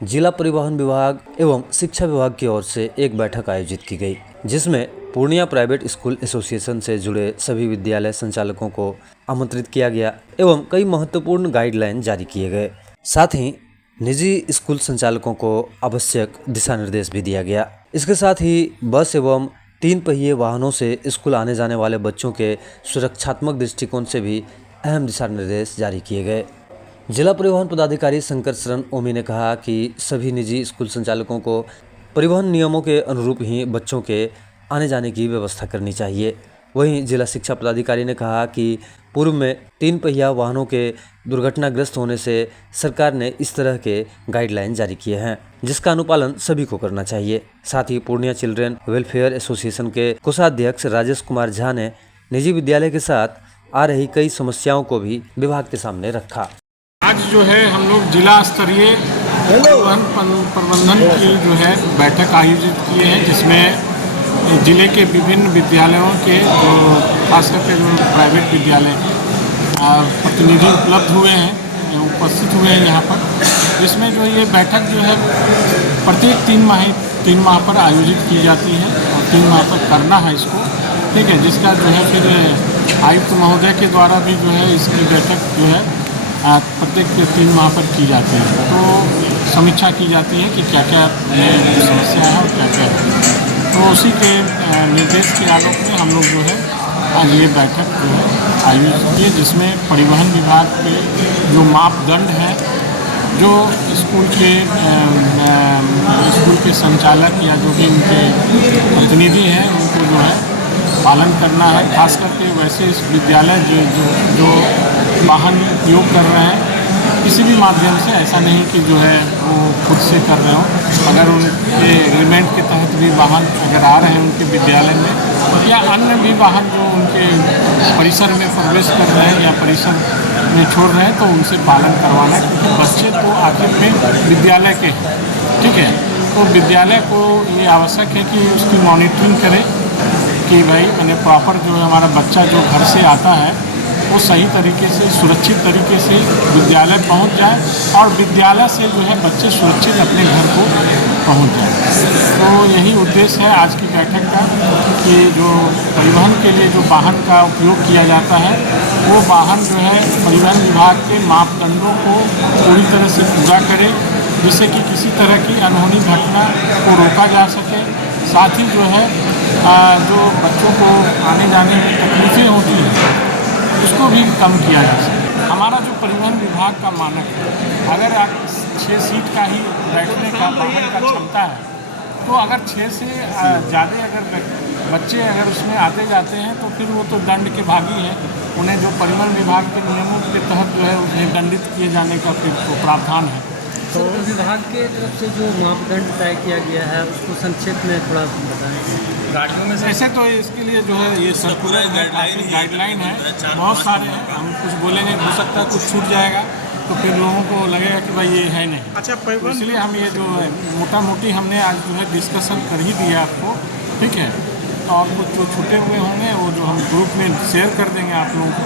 जिला परिवहन विभाग एवं शिक्षा विभाग की ओर से एक बैठक आयोजित की गई, जिसमें पूर्णिया प्राइवेट स्कूल एसोसिएशन से जुड़े सभी विद्यालय संचालकों को आमंत्रित किया गया एवं कई महत्वपूर्ण गाइडलाइन जारी किए गए। साथ ही निजी स्कूल संचालकों को आवश्यक दिशा निर्देश भी दिया गया। इसके साथ ही बस एवं 3 पहिए वाहनों से स्कूल आने जाने वाले बच्चों के सुरक्षात्मक दृष्टिकोण से भी अहम दिशा निर्देश जारी किए गए। जिला परिवहन पदाधिकारी शंकर शरण ओमी ने कहा कि सभी निजी स्कूल संचालकों को परिवहन नियमों के अनुरूप ही बच्चों के आने जाने की व्यवस्था करनी चाहिए। वहीं जिला शिक्षा पदाधिकारी ने कहा कि पूर्व में 3 पहिया वाहनों के दुर्घटनाग्रस्त होने से सरकार ने इस तरह के गाइडलाइन जारी किए हैं, जिसका अनुपालन सभी को करना चाहिए। साथ ही पूर्णिया चिल्ड्रेन वेलफेयर एसोसिएशन के कोषाध्यक्ष राजेश कुमार झा ने निजी विद्यालय के साथ आ रही कई समस्याओं को भी विभाग के सामने रखा। आज जो है हम लोग जिला स्तरीय परिवहन प्रबंधन की जो है बैठक आयोजित किए हैं, जिसमें जिले के विभिन्न विद्यालयों के जो खास करके जो प्राइवेट विद्यालय प्रतिनिधि उपलब्ध हुए हैं, उपस्थित हुए हैं यहाँ पर। जिसमें जो ये बैठक जो है प्रत्येक 3 माह पर आयोजित की जाती है और 3 माह पर करना है इसको, ठीक है। जिसका जो है फिर आयुक्त महोदय के द्वारा भी जो है इसकी बैठक जो है प्रत्येक 3 माह पर की जाती है। तो समीक्षा की जाती है कि क्या क्या समस्या है और क्या क्या है। तो उसी के निर्देश के आलोक में हम लोग जो है आज ये बैठक जो है आयोजित की, जिसमें परिवहन विभाग के जो मापदंड हैं, जो स्कूल के संचालक या जो भी उनके प्रतिनिधि हैं, उनको जो है पालन करना है। खास करके वैसे इस विद्यालय जो वाहन उपयोग कर रहे हैं, किसी भी माध्यम से, ऐसा नहीं कि जो है वो खुद से कर रहे हो। अगर उनके एग्रीमेंट के तहत भी वाहन अगर आ रहे हैं उनके विद्यालय में, या अन्य भी वाहन जो उनके परिसर में प्रवेश कर रहे हैं या परिसर में छोड़ रहे हैं, तो उनसे पालन करवाना है। क्योंकि बच्चे तो आखिर में विद्यालय के हैं, ठीक है। तो विद्यालय को ये आवश्यक है कि उसकी मॉनिटरिंग करें कि भाई मैंने प्रॉपर जो है हमारा बच्चा जो घर से आता है वो सही तरीके से, सुरक्षित तरीके से विद्यालय पहुंच जाए और विद्यालय से जो है बच्चे सुरक्षित अपने घर को पहुंच जाए। तो यही उद्देश्य है आज की बैठक का, कि जो परिवहन के लिए जो वाहन का उपयोग किया जाता है, वो वाहन जो है परिवहन विभाग के मापदंडों को पूरी तरह से पूरा करे, जिससे कि किसी तरह की अनहोनी घटना को रोका जा सके। साथ ही जो है जो बच्चों को आने जाने में तकलीफ़ें होती हैं, उसको भी कम किया जा सके। हमारा जो परिवहन विभाग का मानक है, अगर 6 सीट का ही बैठने का वाहन का क्षमता है, तो अगर 6 से ज़्यादा अगर बच्चे अगर उसमें आते जाते हैं, तो फिर वो तो दंड के भागी हैं। उन्हें जो परिवहन विभाग के नियमों के तहत जो है उन्हें दंडित किए जाने का फिर तो प्रावधान है। तो विभाग के तरफ से जो मापदंड तय किया गया है, उसको संक्षेप में थोड़ा बताएं। गाड़ियों में ऐसे तो इसके लिए जो है ये सर्कुलर गाइडलाइन है, बहुत सारे हैं। हम कुछ बोलेंगे, हो सकता है कुछ छूट जाएगा, तो फिर लोगों को लगेगा कि भाई ये है नहीं। अच्छा, तो इसलिए हम ये जो है मोटा मोटी हमने आज जो है डिस्कशन कर ही दिया आपको, ठीक है। और कुछ जो छूटे हुए होंगे वो जो हम ग्रुप में शेयर कर देंगे आप लोगों को,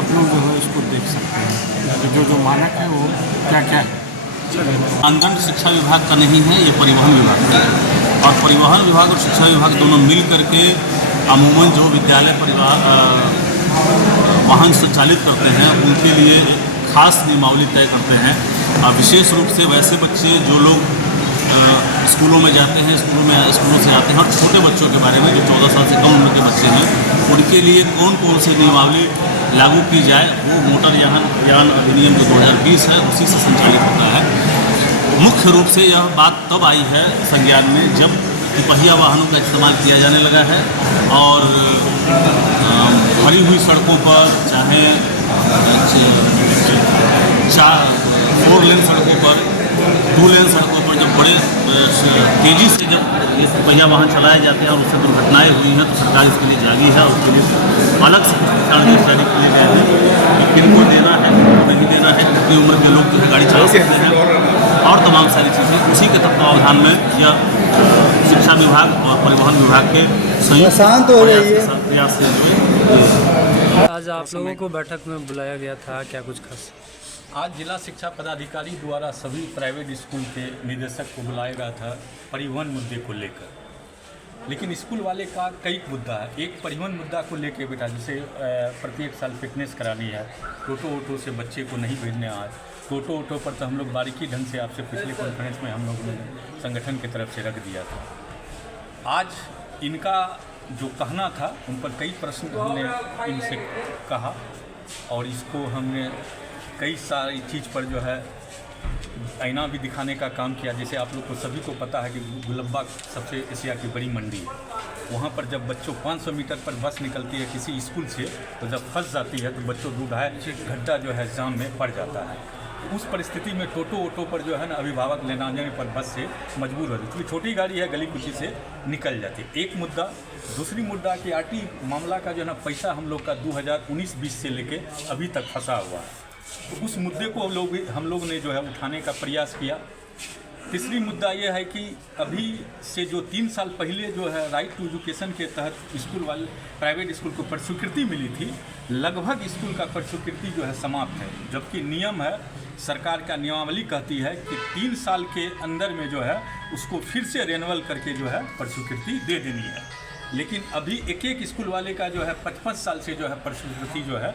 आप लोग जो है उसको देख सकते हैं कि जो मानक है वो क्या क्या है। मानदंड शिक्षा विभाग का नहीं है, ये परिवहन विभाग का है। और परिवहन विभाग और शिक्षा विभाग दोनों मिल करके अमूमन जो विद्यालय वाहन संचालित करते हैं, उनके लिए खास नियमावली तय करते हैं। विशेष रूप से वैसे बच्चे जो लोग स्कूलों में जाते हैं, स्कूलों से आते हैं, और छोटे बच्चों के बारे में जो 14 साल से कम उम्र के बच्चे हैं, उनके लिए कौन कौन सी नियमावली लागू की जाए, वो मोटर यान अधिनियम जो 2020 है उसी से संचालित होता है। मुख्य रूप से यह बात तब आई है संज्ञान में जब दुपहिया वाहनों का इस्तेमाल किया जाने लगा है, और भरी हुई सड़कों पर, चाहे 4 लेन सड़कों पर, 2 लेन सड़कों पर जब बड़े तेज़ी से जब दुपहिया वाहन चलाए जाते हैं और उससे दुर्घटनाएँ हुई हैं, तो सरकार इसके लिए जागी है। उसके लिए अलग से कुछ दिशा निर्देश जारी किए गए हैं कि किनको देना है, किनको नहीं देना है, कितनी उम्र के लोग जो है गाड़ी चला सकते हैं, और तमाम सारी चीज़ें उसी के तत्वावधान में या शिक्षा विभाग और परिवहन विभाग के संयुक्त प्रयास से जो है। आज आप लोगों को बैठक में बुलाया गया था, क्या कुछ खास? आज जिला शिक्षा पदाधिकारी द्वारा सभी प्राइवेट स्कूल के निदेशक को बुलाया गया था परिवहन मुद्दे को लेकर, लेकिन स्कूल वाले का कई मुद्दा है। एक परिवहन मुद्दा को लेकर बेटा, जैसे प्रत्येक साल फिटनेस करानी है, टोटो से बच्चे को नहीं भेजने आए। टोटो पर तो हम लोग बारीकी ढंग से आपसे पिछले कॉन्फ्रेंस में हम लोगों ने संगठन की तरफ से रख दिया था। आज इनका जो कहना था उन पर कई प्रश्न हमने इनसे कहा और इसको हमने कई सारी चीज़ पर जो है आईना भी दिखाने का काम किया। जैसे आप लोग को सभी को पता है कि गुलब्बा सबसे एशिया की बड़ी मंडी है। वहाँ पर जब बच्चों 500 मीटर पर बस निकलती है किसी स्कूल से, तो जब फंस जाती है तो बच्चों 2-2.5 घंटा जो है जाम में पड़ जाता है। उस परिस्थिति में टोटो पर जो है ना अभिभावक लेना जाने पर बस से मजबूर होती है, क्योंकि छोटी गाड़ी है, गली कुची से निकल जाती है। एक मुद्दा। दूसरी मुद्दा कि आरटी मामला का जो है ना पैसा हम लोग का 2019-20 से लेके अभी तक फंसा हुआ है, तो उस मुद्दे को हम लोग ने जो है उठाने का प्रयास किया। तीसरी मुद्दा ये है कि अभी से जो 3 साल पहले जो है राइट टू एजुकेशन के तहत स्कूल वाले प्राइवेट स्कूल को प्रस्वीकृति मिली थी, लगभग स्कूल का प्रस्वीकृति जो है समाप्त है। जबकि नियम है, सरकार का नियमावली कहती है कि 3 साल के अंदर में जो है उसको फिर से रेन्यूअल करके जो है प्रस्वीकृति दे देनी है। लेकिन अभी एक स्कूल वाले का जो है 55 साल से जो है प्रस्वीकृति जो है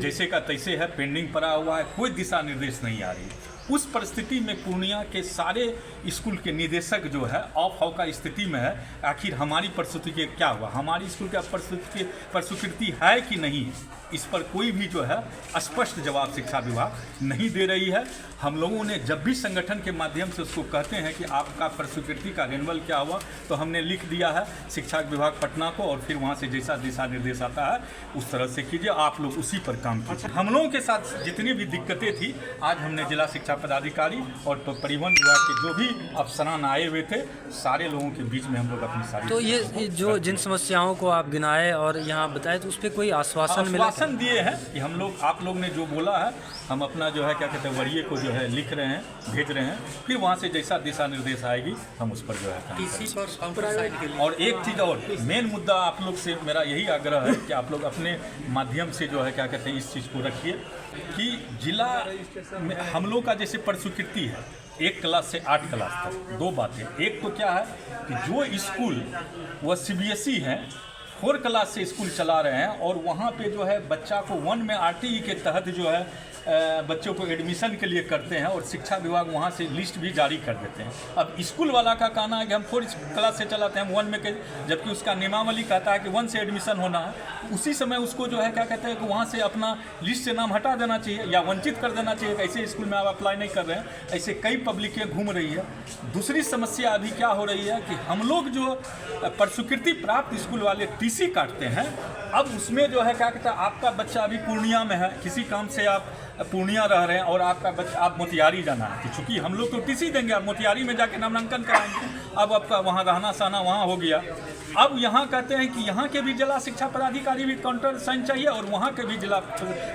जैसे का तैसे है, पेंडिंग पड़ा हुआ है, कोई दिशा निर्देश नहीं आ रही। उस परिस्थिति में पूर्णिया के सारे स्कूल के निदेशक जो है ऑफ हाउ का स्थिति में है। आखिर हमारी प्रस्तुति क्या हुआ, हमारी स्कूल का प्रस्वीकृति है कि नहीं, इस पर कोई भी जो है स्पष्ट जवाब शिक्षा विभाग नहीं दे रही है। हम लोगों ने जब भी संगठन के माध्यम से उसको कहते हैं कि आपका प्रस्वीकृति का रिन्यूअल क्या हुआ, तो हमने लिख दिया है शिक्षा विभाग पटना को, और फिर वहाँ से जैसा दिशा निर्देश आता है उस तरह से कीजिए, आप लोग उसी पर काम कीजिए। हम लोगों के साथ जितनी भी दिक्कतें थी, आज हमने जिला शिक्षा पदाधिकारी और तो परिवहन विभाग के जो भी अफसरान आए हुए थे, सारे लोगों के बीच में हम लोग अपनी सारी तो ये जो जिन समस्याओं को आप गिनाए और यहाँ बताए, तो उस पर कोई आश्वासन मिला? आश्वासन दिए हैं कि हम लोग, आप लोग ने जो बोला है, हम अपना जो है क्या कहते हैं वरीय को जो है लिख रहे हैं, भेज रहे हैं, फिर वहाँ से जैसा दिशा निर्देश आएगी हम उस पर जो है काम करेंगे। और एक चीज़ और मेन मुद्दा आप लोग से मेरा यही आग्रह है कि आप लोग अपने माध्यम से जो है क्या कहते हैं इस चीज़ को रखिए कि जिला में हम लोग का जैसे प्रस्वीकृति है 1 क्लास से 8 क्लास तक, 2 बातें। एक तो क्या है कि जो स्कूल वह CBSE है, 4 क्लास से स्कूल चला रहे हैं और वहाँ पे जो है बच्चा को 1 में RTE के तहत जो है बच्चों को एडमिशन के लिए करते हैं और शिक्षा विभाग वहाँ से लिस्ट भी जारी कर देते हैं। अब स्कूल वाला का कहना है कि हम 4 क्लास से चलाते हैं 1 में के, जबकि उसका नियमावली कहता है कि 1 से एडमिशन होना है। उसी समय उसको जो है क्या कहते हैं कि वहाँ से अपना लिस्ट से नाम हटा देना चाहिए या वंचित कर देना चाहिए, ऐसे स्कूल में आप अप्लाई नहीं कर रहे हैं। ऐसे कई पब्लिकें घूम रही है। दूसरी समस्या अभी क्या हो रही है कि हम लोग जो प्रस्वीकृति प्राप्त स्कूल वाले TC काटते हैं, अब उसमें जो है क्या कहता है आपका बच्चा अभी पूर्णिया में है, किसी काम से आप पूर्णिया रह रहे हैं और आपका बच्चा आप मोतिहारी जाना है, तो चूँकि हम लोग तो TC देंगे, आप मोतिहारी में जाके नामांकन कराएंगे। अब आपका वहाँ रहना सहना वहाँ हो गया। अब यहाँ कहते हैं कि यहाँ के भी जिला शिक्षा पदाधिकारी भी काउंटर साइन चाहिए और वहाँ के भी जिला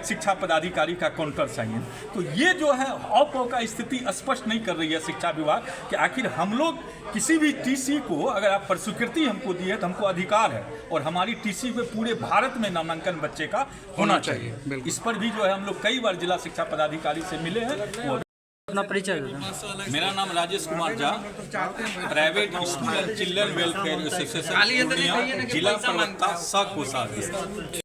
शिक्षा पदाधिकारी का काउंटर साइन। तो ये जो है औपौ का स्थिति स्पष्ट नहीं कर रही है शिक्षा विभाग कि आखिर हम लोग किसी भी TC को, अगर आप प्रस्वीकृति हमको दी है तो हमको अधिकार है और हमारी TC पे पूरे भारत में नामांकन बच्चे का होना चाहिए। इस पर भी जो है हम लोग कई बार जिला शिक्षा पदाधिकारी से मिले हैं। अपना परिचय? मेरा नाम Rajesh Kumar Jha, private school and children welfare association जिला प्रवक्ता, सा कोषाध्यक्ष।